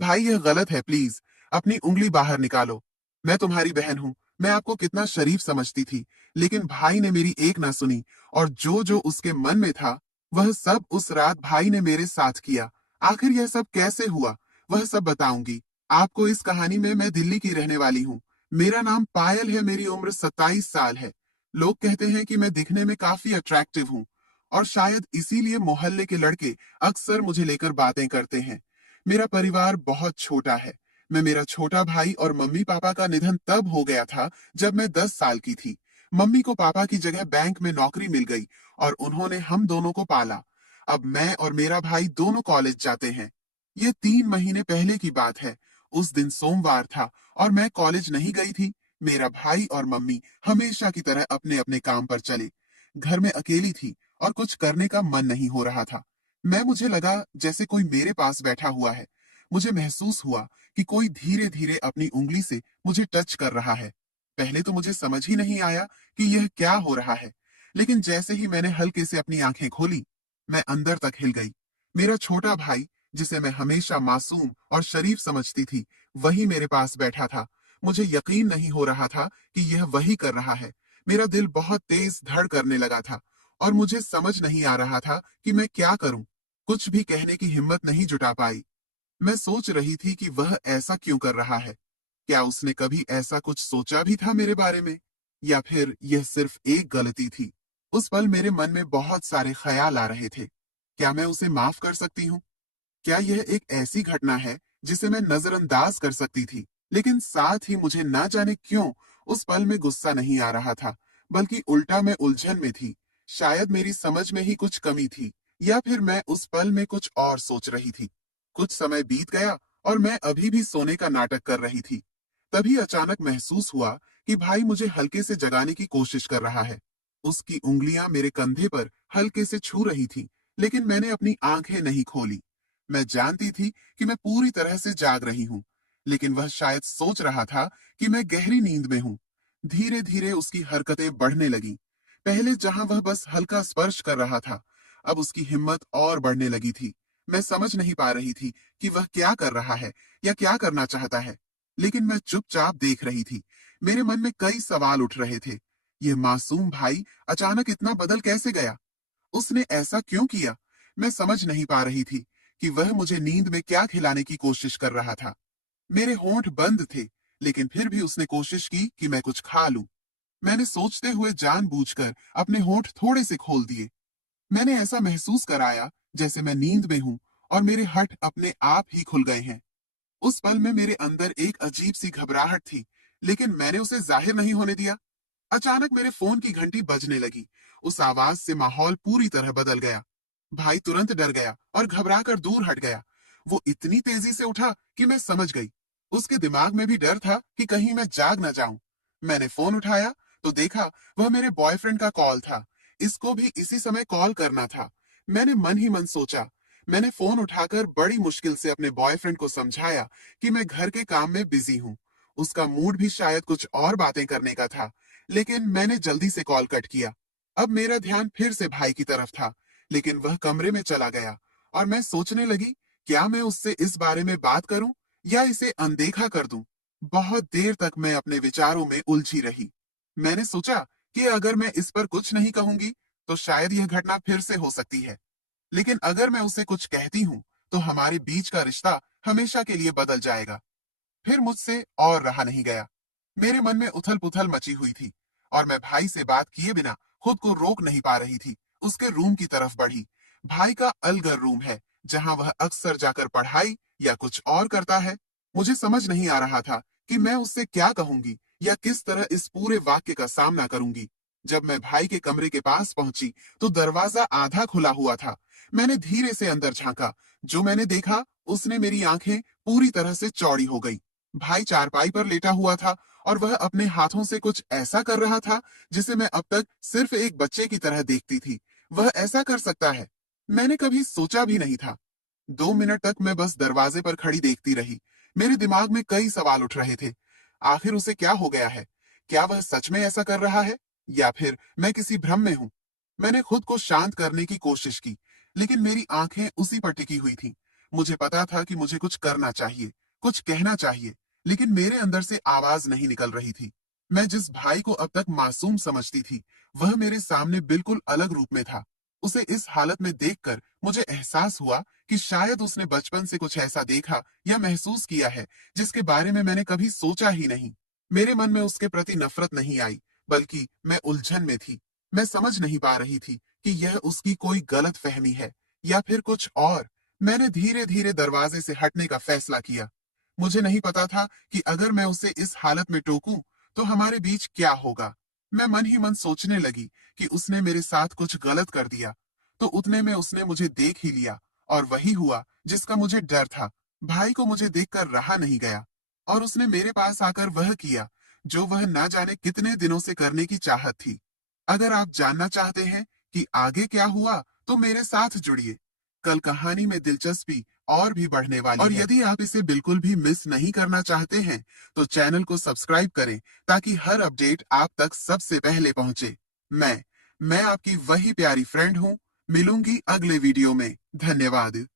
भाई यह गलत है, प्लीज अपनी उंगली बाहर निकालो। मैं तुम्हारी बहन हूँ। मैं आपको कितना शरीफ समझती थी, लेकिन भाई ने मेरी एक ना सुनी। और जो जो उसके मन में था वह सब उस रात भाई ने मेरे साथ किया। आखिर यह सब कैसे हुआ वह सब बताऊंगी आपको। इस कहानी में मैं दिल्ली की रहने वाली हूँ। मेरा नाम पायल है, मेरी उम्र 27 साल है। लोग कहते हैं कि मैं दिखने में काफी अट्रैक्टिव हूँ, और शायद इसीलिए मोहल्ले के लड़के अक्सर मुझे लेकर बातें करते हैं। मेरा परिवार बहुत छोटा है। मैं मेरा छोटा भाई और मम्मी पापा का निधन तब हो गया था जब मैं 10 साल की थी। मम्मी को पापा की जगह बैंक में नौकरी मिल गई और उन्होंने हम दोनों को पाला। अब मैं और मेरा भाई दोनों कॉलेज जाते हैं। ये 3 महीने पहले की बात है। उस दिन सोमवार था और मैं कॉलेज नहीं गई थी। मेरा भाई और मम्मी हमेशा की तरह अपने अपने काम पर चले। घर में अकेली थी और कुछ करने का मन नहीं हो रहा था। मुझे लगा जैसे कोई मेरे पास बैठा हुआ है। मुझे महसूस हुआ कि कोई धीरे धीरे अपनी उंगली से मुझे टच कर रहा है। पहले तो मुझे समझ ही नहीं आया कि यह क्या हो रहा है, लेकिन जैसे ही मैंने हल्के से अपनी आंखें खोली, मैं अंदर तक हिल गई। मेरा छोटा भाई, जिसे मैं हमेशा मासूम और शरीफ समझती थी, वही मेरे पास बैठा था। मुझे यकीन नहीं हो रहा था कि यह वही कर रहा है। मेरा दिल बहुत तेज धड़ करने लगा था और मुझे समझ नहीं आ रहा था कि मैं क्या करूं। कुछ भी कहने की हिम्मत नहीं जुटा पाई। मैं सोच रही थी कि वह ऐसा क्यों कर रहा है। क्या उसने कभी ऐसा कुछ सोचा भी था मेरे बारे में, या फिर यह सिर्फ एक गलती थी। उस पल मेरे मन में बहुत सारे ख्याल आ रहे थे। क्या मैं उसे माफ कर सकती हूँ? क्या यह एक ऐसी घटना है जिसे मैं नजरअंदाज कर सकती थी? लेकिन साथ ही मुझे ना जाने क्यों उस पल में गुस्सा नहीं आ रहा था, बल्कि उल्टा मैं उलझन में थी। शायद मेरी समझ में ही कुछ कमी थी, या फिर मैं उस पल में कुछ और सोच रही थी। कुछ समय बीत गया और मैं अभी भी सोने का नाटक कर रही थी। तभी अचानक महसूस हुआ कि भाई मुझे हल्के से जगाने की कोशिश कर रहा है। उसकी उंगलियां मेरे कंधे पर हल्के से छू रही थी, लेकिन मैंने अपनी आंखें नहीं खोली। मैं जानती थी कि मैं पूरी तरह से जाग रही हूँ, लेकिन वह शायद सोच रहा था कि मैं गहरी नींद में हूँ। धीरे धीरे उसकी हरकतें बढ़ने लगी। पहले जहां वह बस हल्का स्पर्श कर रहा था, अब उसकी हिम्मत और बढ़ने लगी थी। मैं समझ नहीं पा रही थी कि वह क्या कर रहा है या क्या करना चाहता है, लेकिन मैं चुपचाप देख रही थी। मेरे मन में कई सवाल उठ रहे थे। यह मासूम भाई अचानक इतना बदल कैसे गया? उसने ऐसा क्यों किया? मैं समझ नहीं पा रही थी कि वह मुझे नींद में क्या खिलाने की कोशिश कर रहा था। मेरे होंठ बंद थे, लेकिन फिर भी उसने कोशिश की कि मैं कुछ खा लूं। मैंने सोचते हुए जानबूझकर अपने होंठ थोड़े से खोल दिए। मैंने ऐसा महसूस कराया जैसे मैं नींद में हूं और मेरे हठ अपने आप ही खुल गए हैं। उस पल में मेरे अंदर एक अजीब सी घबराहट थी, लेकिन मैंने उसे जाहिर नहीं होने दिया। अचानक मेरे फोन की घंटी बजने लगी। उस आवाज से माहौल पूरी तरह बदल गया। भाई तुरंत डर गया और घबराकर दूर हट गया। वो इतनी तेजी से उठा कि मैं समझ गई। उसके दिमाग में भी डर था कि कहीं मैं जाग न जाऊं। मैंने फोन उठाया तो देखा वह मेरे बॉयफ्रेंड का कॉल था। इसको भी इसी समय कॉल करना था। मैंने मन ही मन सोचा। मैंने फोन उठाकर बड़ी मुश्किल से अपने बॉयफ्रेंड को समझाया कि मैं घर के काम में बिजी हूँ। उसका मूड भी शायद कुछ और बातें करने का था, लेकिन मैंने जल्दी से कॉल कट किया। अब मेरा ध्यान फिर से भाई की तरफ था, लेकिन वह कमरे में चला गया और मैं सोचने लगी, क्या मैं उससे इस बारे में बात करूं या इसे अनदेखा कर दूं। बहुत देर तक मैं अपने विचारों में उलझी रही। मैंने सोचा कि अगर मैं इस पर कुछ नहीं कहूंगी तो शायद यह घटना फिर से हो सकती है, लेकिन अगर मैं उसे कुछ कहती हूं तो हमारे बीच का रिश्ता हमेशा के लिए बदल जाएगा। फिर मुझसे और रहा नहीं गया। मेरे मन में उथल पुथल मची हुई थी और मैं भाई से बात किए बिना खुद को रोक नहीं पा रही थी। उसके रूम की तरफ बढ़ी। भाई का अलग रूम है, जहां वह अक्सर जाकर पढ़ाई या कुछ और करता है। मुझे समझ नहीं आ रहा था कि मैं उससे क्या कहूंगी या किस तरह इस पूरे वाक्य का सामना करूंगी। जब मैं भाई के कमरे के पास पहुंची तो दरवाजा आधा खुला हुआ था। मैंने धीरे से अंदर झांका। जो मैंने देखा, उसने मेरी आंखें पूरी तरह से चौड़ी हो गई। भाई चारपाई पर लेटा हुआ था और वह अपने हाथों से कुछ ऐसा कर रहा था जिसे मैं अब तक सिर्फ एक बच्चे की तरह देखती थी। वह ऐसा कर सकता है, मैंने कभी सोचा भी नहीं था। 2 मिनट तक मैं बस दरवाजे पर खड़ी देखती रही। मेरे दिमाग में कई सवाल उठ रहे थे। आखिर उसे क्या हो गया है? क्या वह सच में ऐसा कर रहा है, या फिर मैं किसी भ्रम में हूं? मैंने खुद को शांत करने की कोशिश की, लेकिन मेरी आंखें उसी पर टिकी हुई थी। मुझे पता था कि मुझे कुछ करना चाहिए, कुछ कहना चाहिए, लेकिन मेरे अंदर से आवाज नहीं निकल रही थी। मैं जिस भाई को अब तक मासूम समझती थी, वह मेरे सामने बिल्कुल अलग रूप में था। उसे इस हालत में देखकर मुझे एहसास हुआ कि शायद उसने बचपन से कुछ ऐसा देखा या महसूस किया है, जिसके बारे में मैंने कभी सोचा ही नहीं। मेरे मन में उसके प्रति नफरत नहीं आई, बल्कि मैं उलझन में थी। मैं समझ नहीं पा रही थी कि यह उसकी कोई गलत फहमी है या फिर कुछ और। मैंने धीरे धीरे दरवाजे से हटने का फैसला किया। मुझे नहीं पता था कि अगर मैं उसे इस हालत में टोकूं तो हमारे बीच क्या होगा। मैं मन ही मन सोचने लगी कि उसने मेरे साथ कुछ गलत कर दिया तो उतने में उसने मुझे देख ही लिया, और वही हुआ जिसका मुझे डर था। भाई को मुझे देखकर रहा नहीं गया और उसने मेरे पास आकर वह किया जो वह ना जाने कितने दिनों से करने की चाहत थी। अगर आप जानना चाहते हैं कि आगे क्या हुआ तो मेरे साथ जुड़िए। कल कहानी में दिलचस्पी और भी बढ़ने वाली है। और यदि आप इसे बिल्कुल भी मिस नहीं करना चाहते हैं तो चैनल को सब्सक्राइब करें ताकि हर अपडेट आप तक सबसे पहले पहुंचे। मैं मैं आपकी वही प्यारी फ्रेंड हूं। मिलूंगी अगले वीडियो में। धन्यवाद।